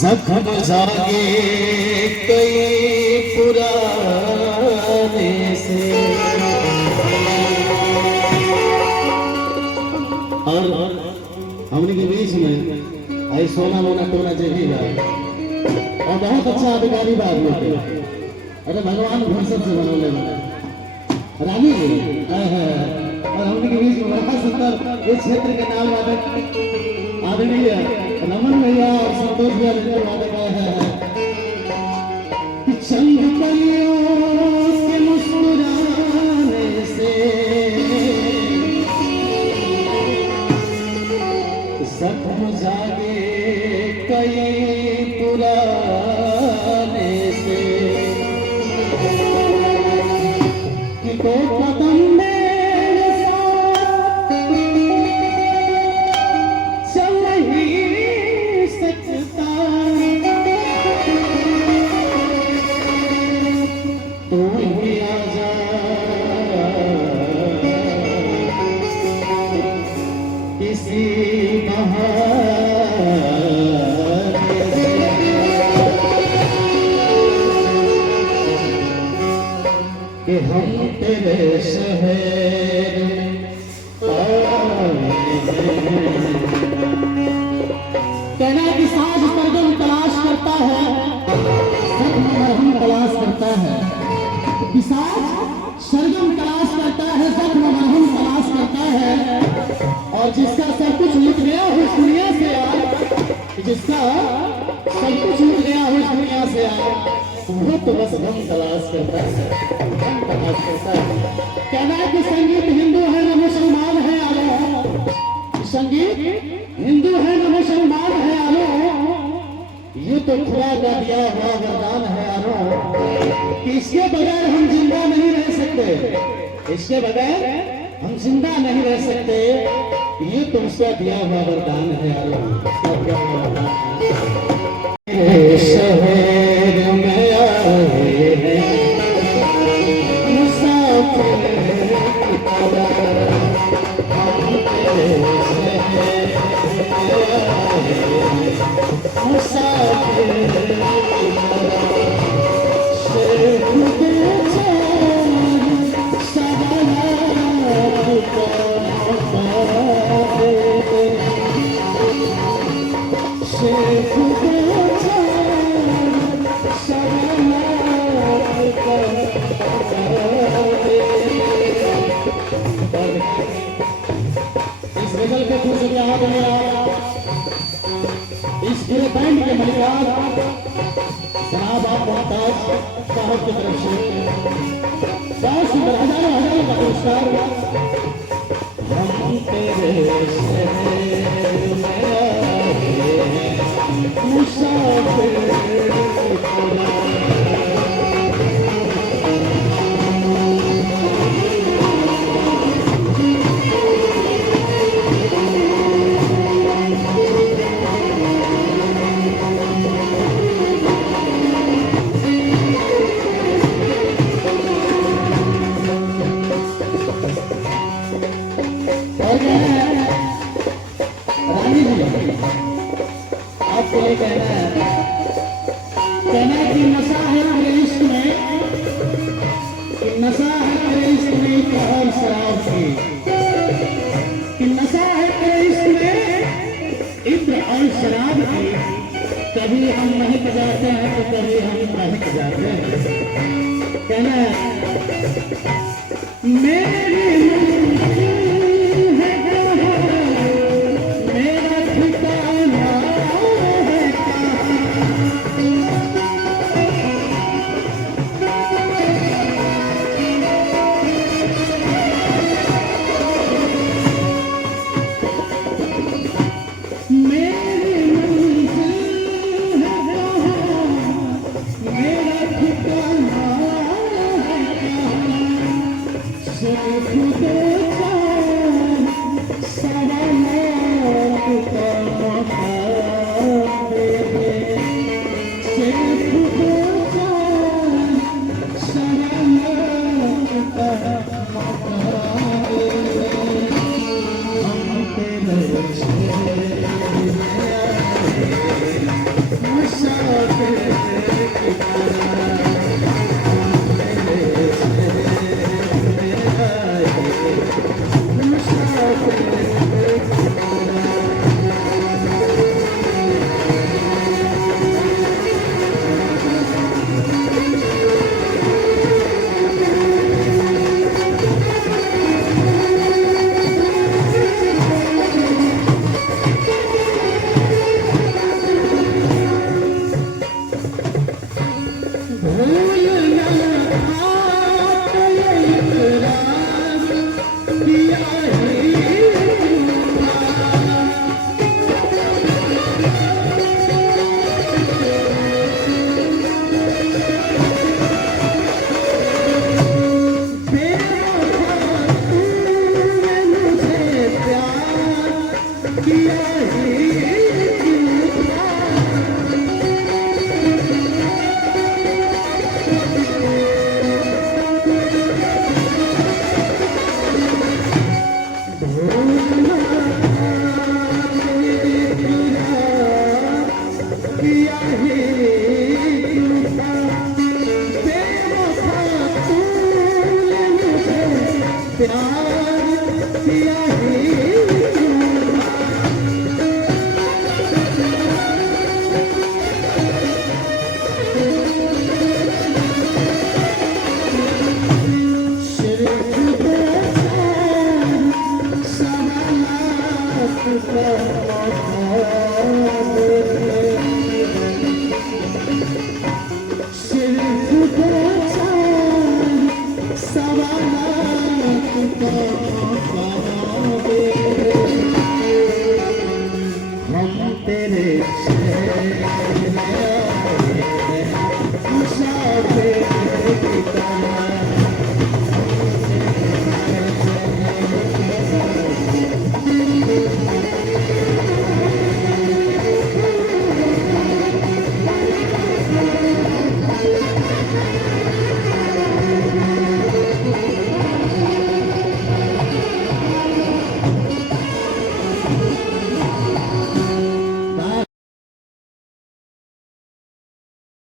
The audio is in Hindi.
जख्म जागे कई पुराने से। और हमने के बीच में आई सोना मोना टोना जेबी बा और बहुत अच्छा अधिकारी बा आदमी के। अरे भगवान फुर्सत से बनौले बा रानी जी और हमने के बीच में बड़ा सुंदर इस क्षेत्र के नाम वादक आदरणीय रमन भैया और संतोष भैया मिलकर वादक आए हैं। चंद परियों के मुस्कुराने से जख्म जागे कई पुराने से। कि को कदम मेरे साथ चल नहीं सकता, तू भी आ जा किसी बहाने से। कि हम तेरे शहर कहना कि साज सरगम तलाश करता है, जख्म तलाश करता है। विसाज सरगम तलाश करता है, जख्म मरहम तलाश करता है। और जिसका सब कुछ लुट गया हो इस दुनिया से आए, जिसका सब कुछ लुट गया हो इस दुनिया से आए, वो तो बस गम तलाश करता है, गम तलाश करता है। कहना है कि संगीत हिंदू है न मुसलमान है आलो, संगीत हिंदू है न मुसलमान है आलो, ये तो खुदा का दिया हुआ वरदान है आलो। कि इसके बगैर हम जिंदा नहीं रह सकते, इसके बगैर हम जिंदा नहीं रह सकते, ये तो उसका दिया हुआ वरदान है आलो। शहर में आए हैं मुसाफिर की तरह, हम तेरे शहर में आए हैं मुसाफिर की तरह। शेख दे चाँद सवार का है, शेख दे इस गजल को खुद से यहाँ बनेगा। इस पूरे बैंड के मलिकार जनाब आप मोहताज साहब की तरफ से बहुत सुंदर हजारों हजारों का पुरस्कार। हम तेरे शहर में आए हैं मुसाफिर की तरह। रानी जी आपको ये कहना है कि नशा है मेरे इश्क में, कि नशा है मेरे इश्क में इत्र और शराब की, कि नशा है मेरे इश्क में इत्र और शराब की। कभी हम महक जाते हैं तो कभी हम महक जाते हैं। कहना है मेरी प्यार किया ही हम तेरे